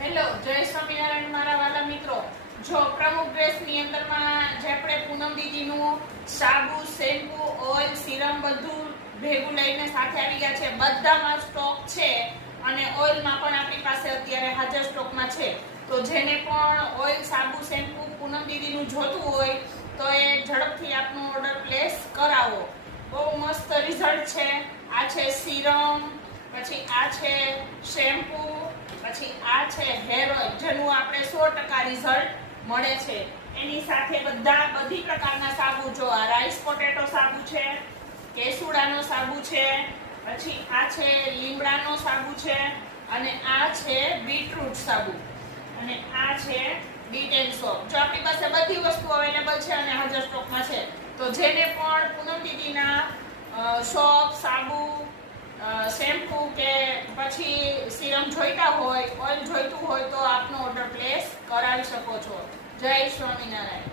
Hello, જય સ્વામિનારાયણ મારા વાલા મિત્રો. જો પ્રમુખ ડ્રેસની અંદરમાં જે આપણે પૂનમ દીદીનું સાબુ, શેમ્પુ, ઓઇલ, સિરમ બધું ભેગું લઈને સાથે આવી ગયા છે. બધામાં સ્ટોક છે અને ઓઇલમાં પણ આપણી પાસે અત્યારે હાજર સ્ટોકમાં છે. તો જેને પણ ઓઇલ, સાબુ, શેમ્પુ પૂનમ દીદીનું જોતું હોય તો એ ઝડપથી આપનો ઓર્ડર પ્લેસ કરાવો. બહુ મસ્ત રિઝલ્ટ છે. આ છે સિરમ, પછી આ છે શેમ્પુ, પછી આ છે હેર ઓઇલ, જેનું આપણે 100% રિઝલ્ટ મળે છે. એની સાથે બધી પ્રકારના સાબુ, જો આ રાઈસ પોટેટો સાબુ છે, કેસુડાનો સાબુ છે, પછી આ છે લીમડાનો સાબુ છે, અને આ છે બીટરૂટ સાબુ, અને આ છે બીટ એન્ડ સોપ. જો આપણી પાસે બધી વસ્તુ અવેલેબલ છે અને હાજર સ્ટોકમાં છે. તો જેને પણ પૂનમ દીદીના સોપ, સાબુ, શેમ્પુ કે પછી સિરમ જોઈતા હોય, ઓઇલ જોઈતું હોય તો આપનો ઓર્ડર પ્લેસ કરાવી શકો છો. જય સ્વામિનારાયણ.